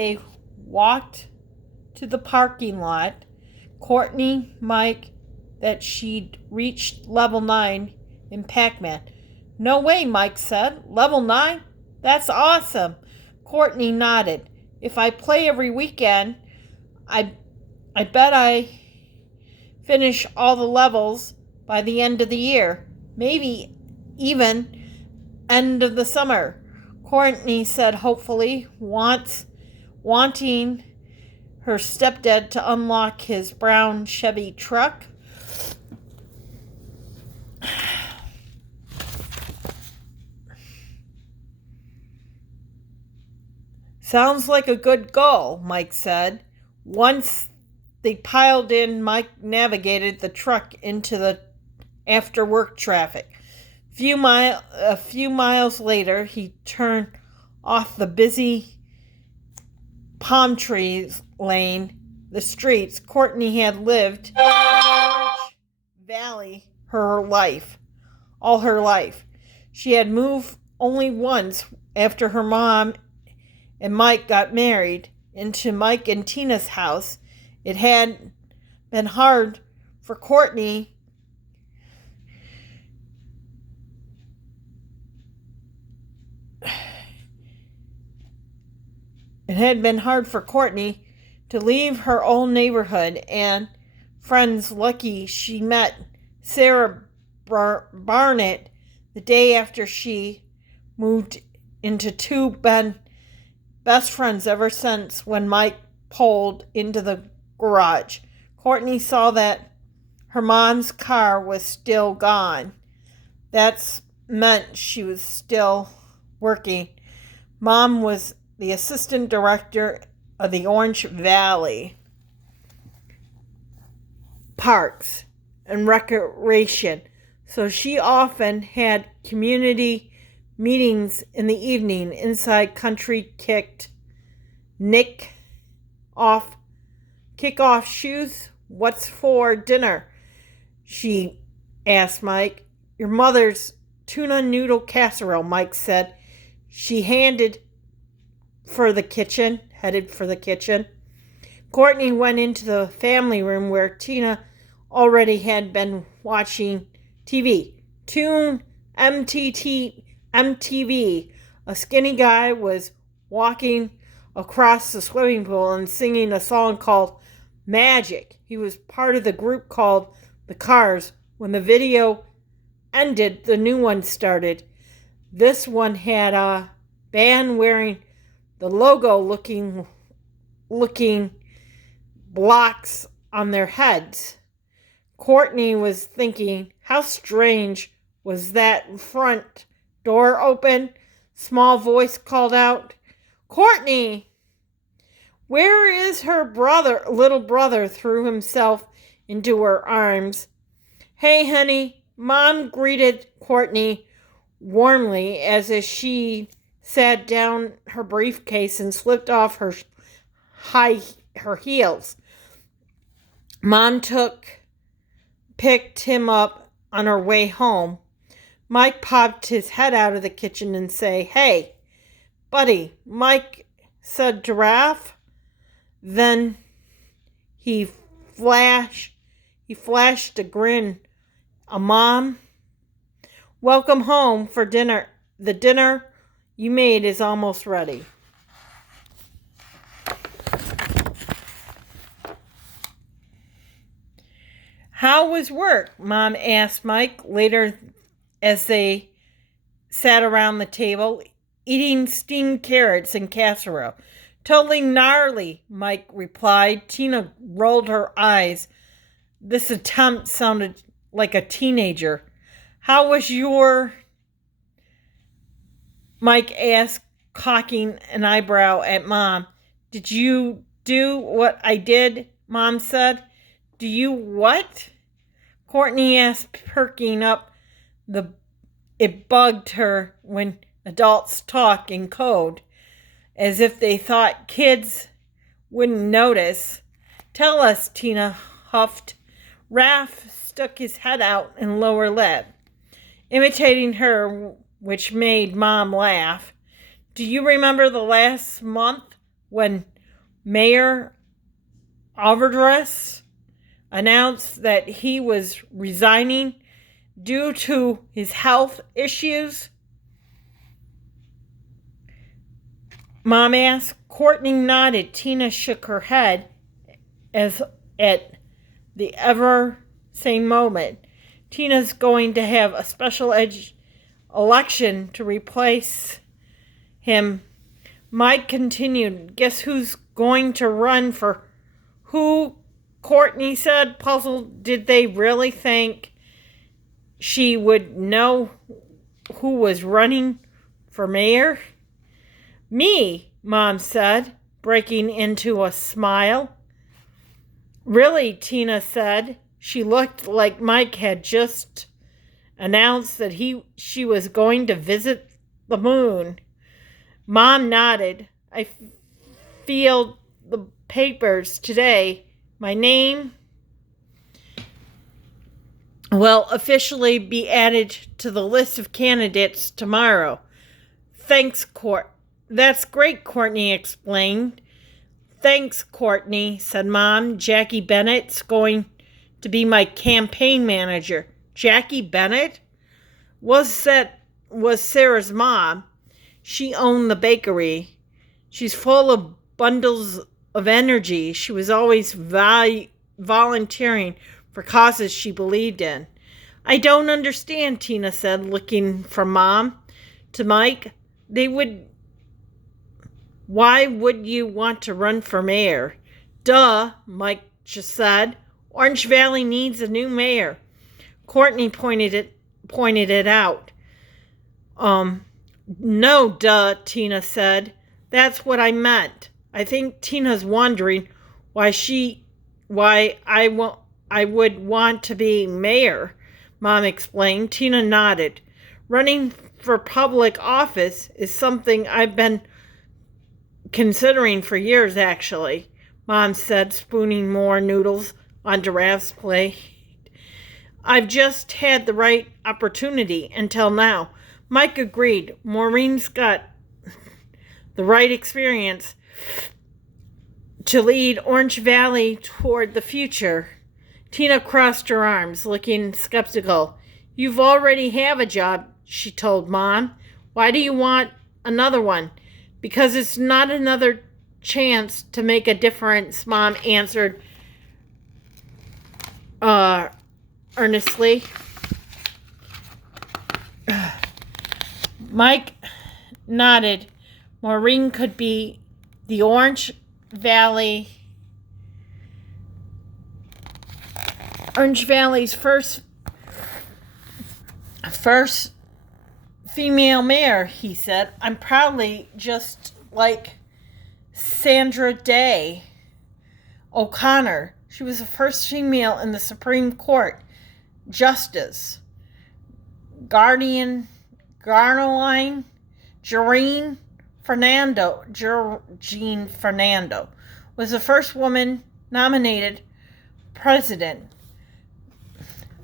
they walked to the parking lot, Courtney, Mike, that she'd reached level 9 in Pac-Man. No way, Mike said. Level 9? That's awesome. Courtney nodded. If I play every weekend, I bet I finish all the levels by the end of the year. Maybe even end of the summer. Courtney said hopefully, wanting her stepdad to unlock his brown Chevy truck. Sounds like a good goal, Mike said. Once they piled in, Mike navigated the truck into the after-work traffic. A few miles later, he turned off the busy palm trees lane, the streets. Courtney had lived in Orange Valley all her life. She had moved only once after her mom and Mike got married into Mike and Tina's house. It had been hard for Courtney to leave her old neighborhood and friends. Lucky she met Sarah Barnett the day after. She moved into two best friends ever since. When Mike pulled into the garage, Courtney saw that her mom's car was still gone. That meant she was still working. Mom was the assistant director of the Orange Valley Parks and Recreation, so she often had community meetings in the evening inside Country Kick-off shoes. What's for dinner? She asked Mike. Your mother's tuna noodle casserole, Mike said. She headed for the kitchen. Courtney went into the family room where Tina already had been watching TV. Tune MTV. A skinny guy was walking across the swimming pool and singing a song called Magic. He was part of the group called The Cars. When the video ended, the new one started. This one had a band wearing the logo looking blocks on their heads. Courtney was thinking, how strange was that front door open? Small voice called out, Courtney! Where is her brother? Little brother threw himself into her arms. Hey, honey. Mom greeted Courtney warmly as she sat down her briefcase and slipped off her heels. Mom picked him up on her way home. Mike popped his head out of the kitchen and said, Hey, buddy. Mike said giraffe. Then he flashed a grin. Mom, welcome home for dinner. The dinner you made is almost ready. How was work? Mom asked Mike later as they sat around the table eating steamed carrots and casserole. Totally gnarly, Mike replied. Tina rolled her eyes. This attempt sounded like a teenager. How was your... Mike asked, cocking an eyebrow at Mom. Did you do what I did? Mom said. Do you what? Courtney asked, perking up. It bugged her when adults talk in code, as if they thought kids wouldn't notice. Tell us, Tina huffed. Raph stuck his head out and lower lip, imitating her, which made Mom laugh. Do you remember the last month? when Mayor Alvarez announced that he was resigning due to his health issues? Mom asked. Courtney nodded. Tina shook her head as at the ever same moment. Tina's going to have a special election to replace him. Mike continued. Guess who's going to run for who? Courtney said, puzzled. Did they really think she would know who was running for mayor? Me, Mom said, breaking into a smile. Really, Tina said. She looked like Mike had just announced that she was going to visit the moon. Mom nodded. I feel the papers today. My name will officially be added to the list of candidates tomorrow. Thanks, That's great, Courtney explained. Thanks, Courtney, said Mom. Jackie Bennett's going to be my campaign manager. Jackie Bennett? Was Sarah's mom. She owned the bakery. She's full of bundles of energy. She was always volunteering for causes she believed in. I don't understand, Tina said, looking from Mom to Mike. Why would you want to run for mayor? Duh, Mike just said. Orange Valley needs a new mayor. Courtney pointed it out. No, duh, Tina said. That's what I meant. I think Tina's wondering why I would want to be mayor, Mom explained. Tina nodded. Running for public office is something I've been considering for years, actually, Mom said, spooning more noodles onto Ralph's plate. I've just had the right opportunity until now. Mike agreed. Maureen's got the right experience to lead Orange Valley toward the future. Tina crossed her arms, looking skeptical. You've already have a job, she told Mom. Why do you want another one? Because it's not another chance to make a difference, Mom answered earnestly. Mike nodded. Maureen could be the Orange Valley's first female mayor, he said. I'm probably just like Sandra Day O'Connor. She was the first female in the Supreme Court justice. Garnoline Jean Fernando was the first woman nominated president.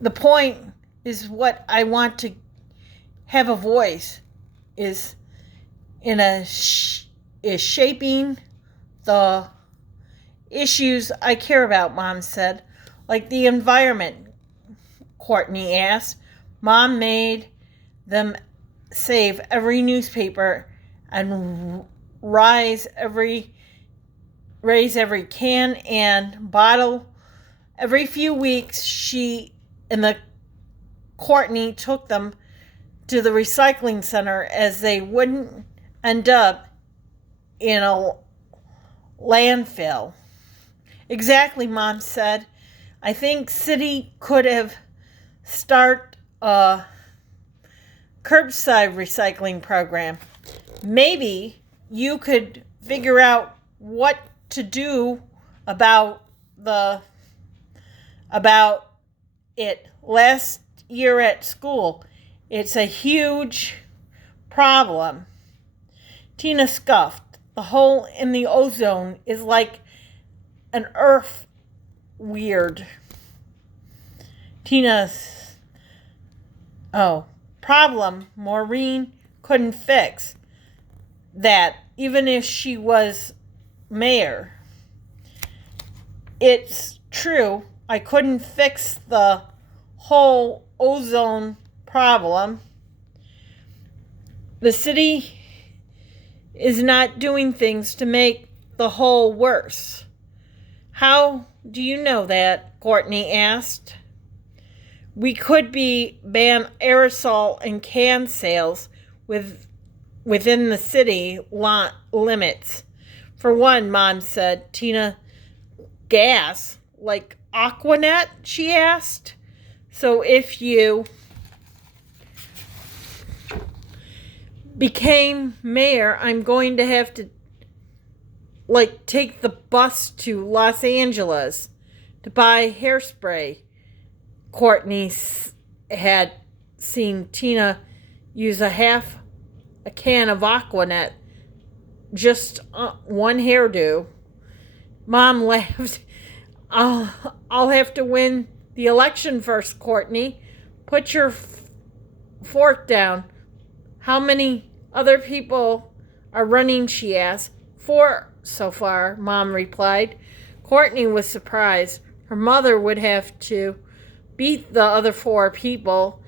The point is what I want to have a voice is shaping the issues I care about, Mom said. Like the environment, Courtney asked. Mom made them save every newspaper and raise every can and bottle. Every few weeks, she and the Courtney took them to the recycling center as they wouldn't end up in a landfill. Exactly, Mom said. I think city could have start a curbside recycling program. Maybe you could figure out what to do about it. Last year at school, it's a huge problem. Tina scoffed. The hole in the ozone is like an earth weird. Tina's problem Maureen couldn't fix that, even if she was mayor. It's true, I couldn't fix the whole ozone problem. The city is not doing things to make the hole worse. How do you know that? Courtney asked. We could be ban aerosol and can sales within the city limits. For one, Mom said. Tina, gas? Like Aquanet? She asked. So if you became mayor, I'm going to have to take the bus to Los Angeles to buy hairspray. Courtney had seen Tina use a can of Aquanet, just one hairdo. Mom laughed. I'll have to win the election first, Courtney. Put your fork down. How many other people are running, she asked. 4 so far, Mom replied. Courtney was surprised. Her mother would have to beat the other 4 people.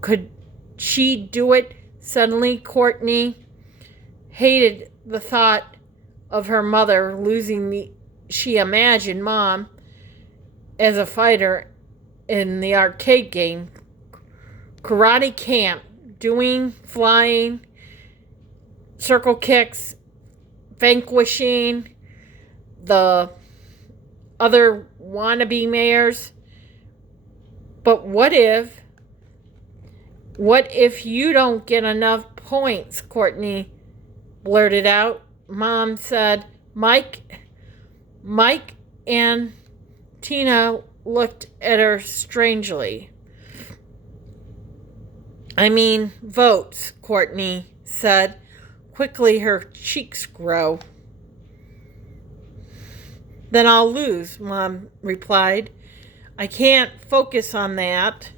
Could she do it? Suddenly, Courtney hated the thought of her mother losing she imagined Mom as a fighter in the arcade game. Karate camp, doing flying, circle kicks, vanquishing the other wannabe mayors. But what if you don't get enough points? Courtney blurted out. Mom said. Mike and Tina looked at her strangely. I mean, votes, Courtney said. Quickly her cheeks grow. Then I'll lose, Mom replied. I can't focus on that.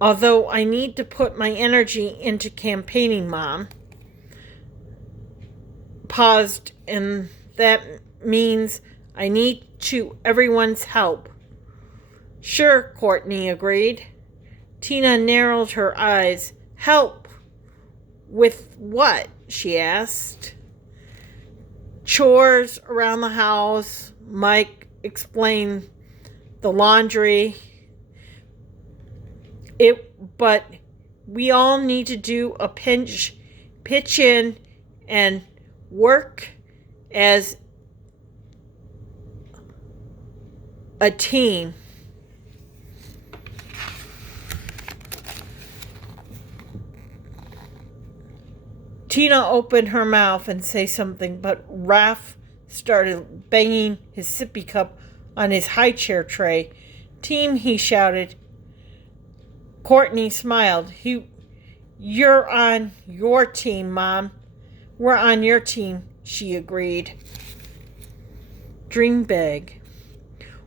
Although I need to put my energy into campaigning, Mom. Paused, and that means I need everyone's help. Sure, Courtney agreed. Tina narrowed her eyes. Help? With what? She asked. Chores around the house. Mike explained the laundry. But we all need to do a pitch in and work as a team. Tina opened her mouth and say something, but Raph started banging his sippy cup on his high chair tray. Team, he shouted. Courtney smiled. You're on your team, Mom. We're on your team, she agreed. Dream big.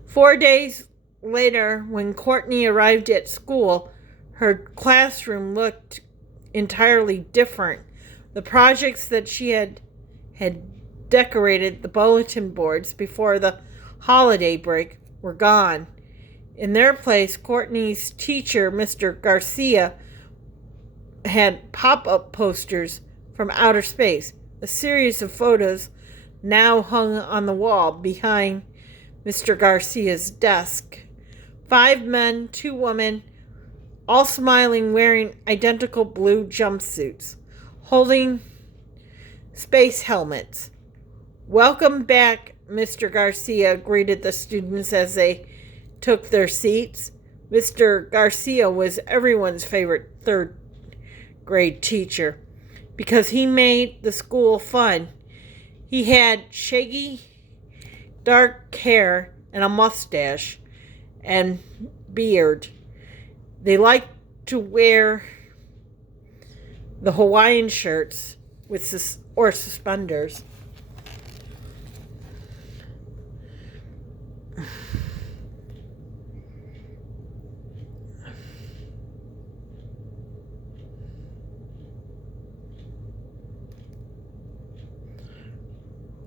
4 days later, when Courtney arrived at school, her classroom looked entirely different. The projects that she had decorated the bulletin boards before the holiday break were gone. In their place, Courtney's teacher, Mr. Garcia, had pop-up posters from outer space. A series of photos now hung on the wall behind Mr. Garcia's desk. 5 men, 2 women, all smiling, wearing identical blue jumpsuits, holding space helmets. Welcome back, Mr. Garcia greeted the students as they took their seats. Mr. Garcia was everyone's favorite 3rd grade teacher because he made the school fun. He had shaggy, dark hair and a mustache and beard. They liked to wear the Hawaiian shirts with suspenders.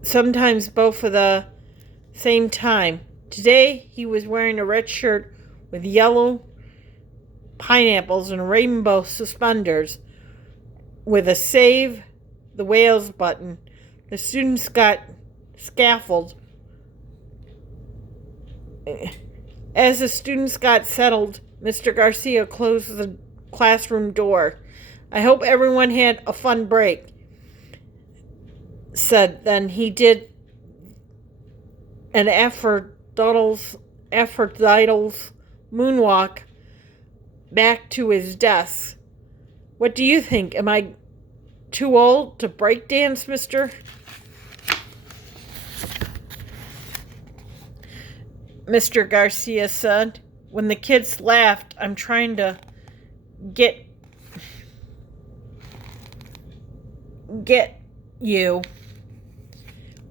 sometimes both at the same time. Today, he was wearing a red shirt with yellow pineapples and rainbow suspenders with a Save the Whales button. The students got scaffolded. As the students got settled, Mr. Garcia closed the classroom door. I hope everyone had a fun break, said. Then he did an Aphrodite's moonwalk back to his desk. What do you think? Am I too old to break dance, Mr. Garcia said. When the kids laughed, I'm trying to get you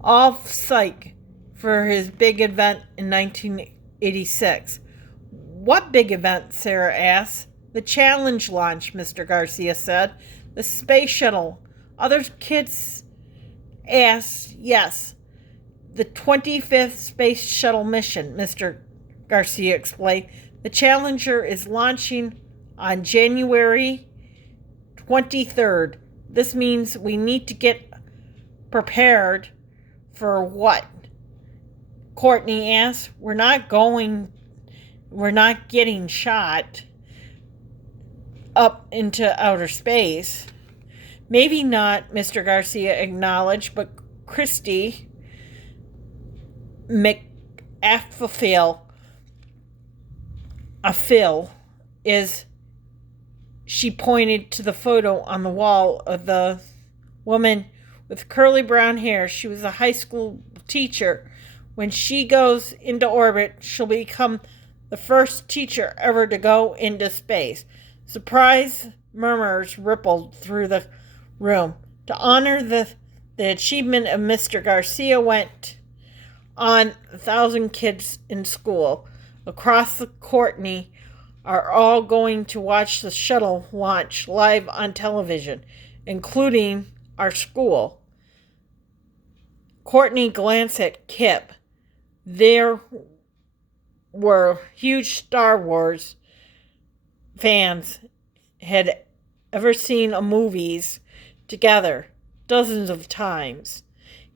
off psych for his big event in 1986. What big event? Sarah asked. The Challenge launch, Mr. Garcia said. The space shuttle. Other kids asked. Yes. The 25th space shuttle mission, Mr. Garcia explained. The Challenger is launching on January 23rd. This means we need to get prepared for what? Courtney asked. We're not getting shot up into outer space. Maybe not, Mr. Garcia acknowledged, but Christy McAffill is, she pointed to the photo on the wall of the woman with curly brown hair. She was a high school teacher. When she goes into orbit, she'll become the first teacher ever to go into space. Surprise murmurs rippled through the room. To honor the achievement of Mr. Garcia went on 1,000 kids in school across the Courtney are all going to watch the shuttle launch live on television, including our school. Courtney glanced at Kip. There were huge Star Wars fans, had ever seen a movies together dozens of times.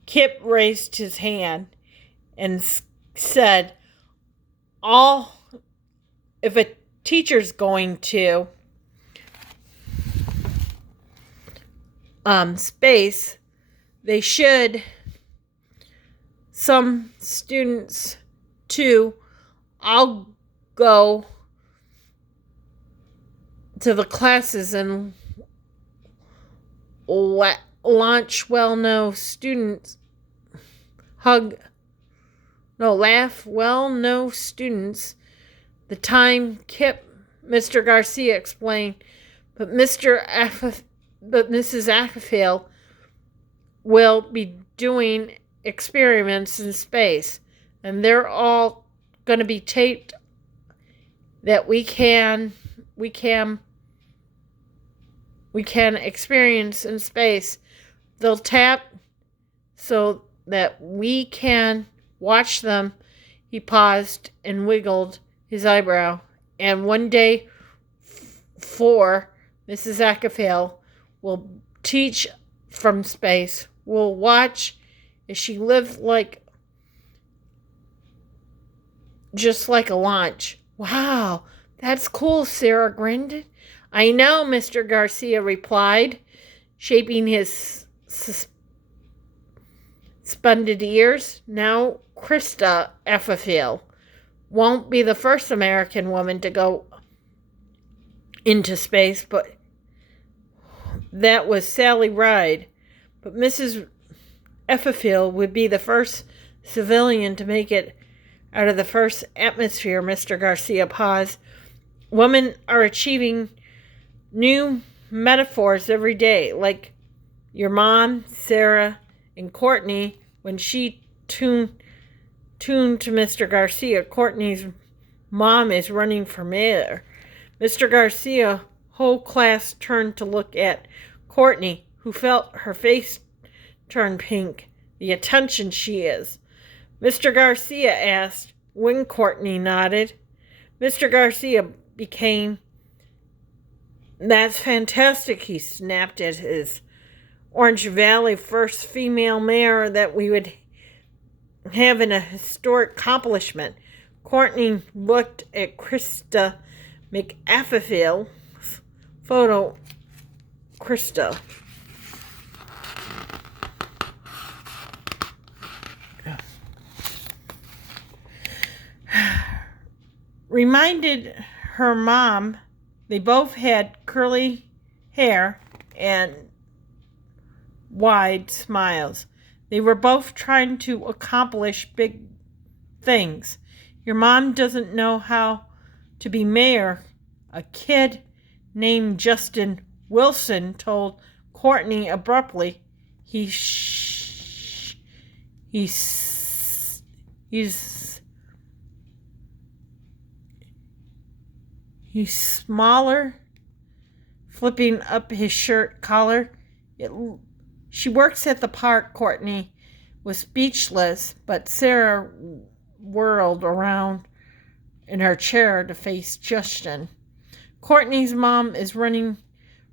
Kip raised his hand and said, if a teacher's going to space, they should, some students too, I'll go to the classes and laugh well-known students the time Kip, Mr. Garcia explained, but Mrs. Ackerfield will be doing experiments in space, and they're all going to be taped that we can experience in space. They'll tap so that we can watch them. He paused and wiggled his eyebrow. And one day, for Mrs. Ackerfield will teach from space. We'll watch as she lived just like a launch. Wow, that's cool, Sarah grinned. I know, Mr. Garcia replied, shaping his suspended ears. Now, Krista Effafield won't be the first American woman to go into space, but that was Sally Ride. But Mrs. Effafield would be the first civilian to make it out of the first atmosphere, Mr. Garcia paused. Women are achieving new metaphors every day, like your mom, Sarah, and Courtney, when she tuned to Mr. Garcia. Courtney's mom is running for mayor. Mr. Garcia, whole class turned to look at Courtney, who felt her face turn pink. the attention she is? Mr. Garcia asked when Courtney nodded. Mr. Garcia became, "That's fantastic," he snapped at his Orange Valley first female mayor, "that we would have a historic accomplishment." Courtney looked at Krista McAfeefield's photo. Krista reminded her mom they both had curly hair and wide smiles. They were both trying to accomplish big things. "Your mom doesn't know how to be mayor," a kid named Justin Wilson told Courtney abruptly. He's smaller, flipping up his shirt collar. "She works at the park." Courtney was speechless, but Sarah whirled around in her chair to face Justin. "Courtney's mom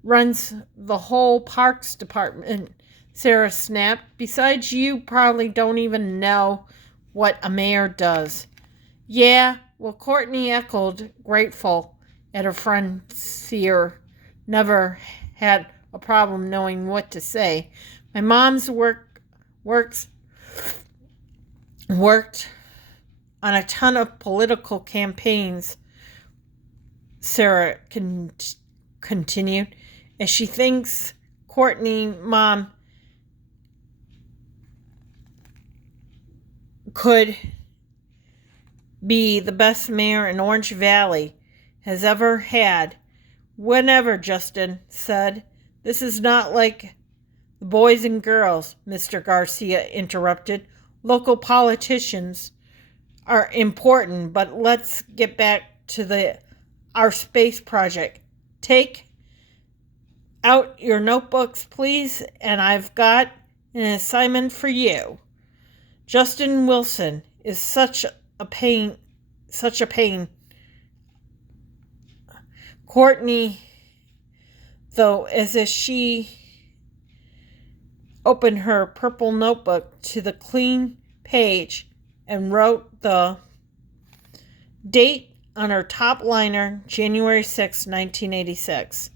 runs the whole parks department," Sarah snapped. "Besides, you probably don't even know what a mayor does." "Yeah," well, Courtney echoed, grateful at her friend's ear. Never had a problem knowing what to say. "My mom's worked on a ton of political campaigns," Sarah continued, as she thinks Courtney's mom could be the best mayor in Orange Valley has ever had. "Whenever," Justin said. "This is not like the boys and girls," Mr. Garcia interrupted. "Local politicians are important, but let's get back to our space project. Take out your notebooks, please, and I've got an assignment for you." Justin Wilson is such a pain. Courtney, though, as if she opened her purple notebook to the clean page and wrote the date on her top liner, January 6, 1986.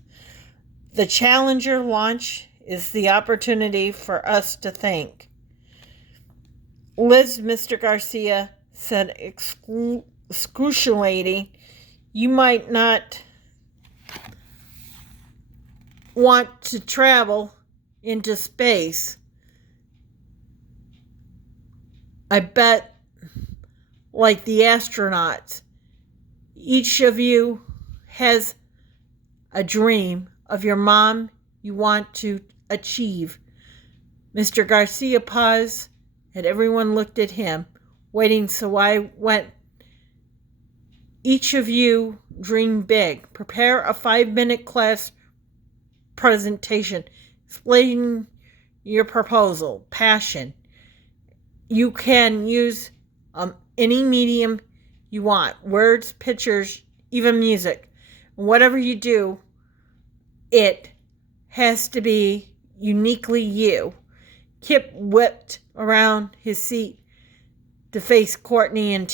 "The Challenger launch is the opportunity for us to think." "Liz," Mr. Garcia said excruciatingly, "you might not want to travel into space. I bet, like the astronauts, each of you has a dream of your mom you want to achieve." Mr. Garcia paused, and everyone looked at him, waiting, so I went, "Each of you dream big. Prepare a 5-minute class presentation. Explain your proposal. Passion. You can use any medium you want. Words, pictures, even music. Whatever you do, it has to be uniquely you." Kip whipped around his seat to face Courtney and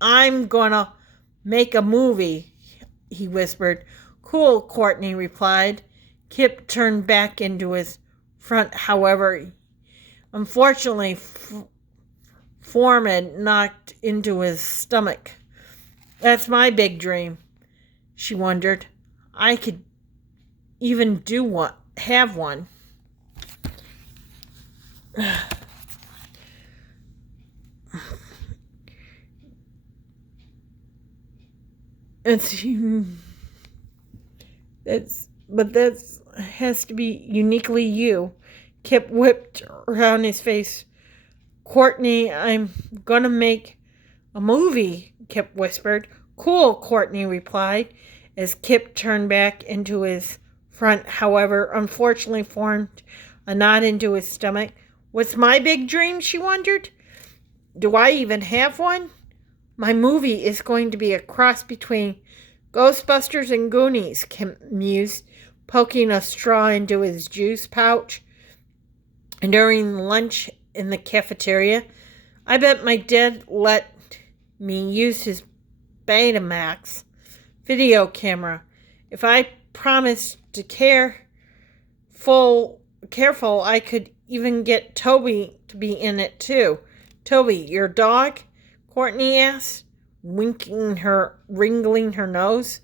"I'm gonna make a movie," he whispered. "Cool," Courtney replied. Kip turned back into his front, however. Unfortunately, Foreman knocked into his stomach. "That's my big dream," she wondered. "I could even have one." That has to be uniquely you. Kip whipped around his face. "Courtney, I'm gonna make a movie," Kip whispered. "Cool," Courtney replied, as Kip turned back into his front, however, unfortunately formed a knot into his stomach. What's my big dream, she wondered. Do I even have one? My movie is going to be a cross between Ghostbusters and Goonies, Kim mused, poking a straw into his juice pouch. And during lunch in the cafeteria, I bet my dad let me use his Betamax video camera if I promised to careful, I could even get Toby to be in it too. Toby, your dog? Courtney asked, wrinkling her nose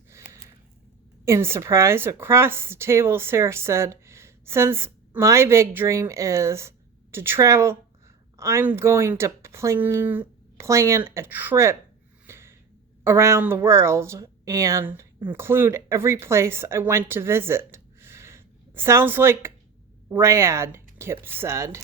in surprise. Across the table, Sarah said, since my big dream is to travel, I'm going to plan a trip around the world and include every place I went to visit. Sounds like rad, Kip said.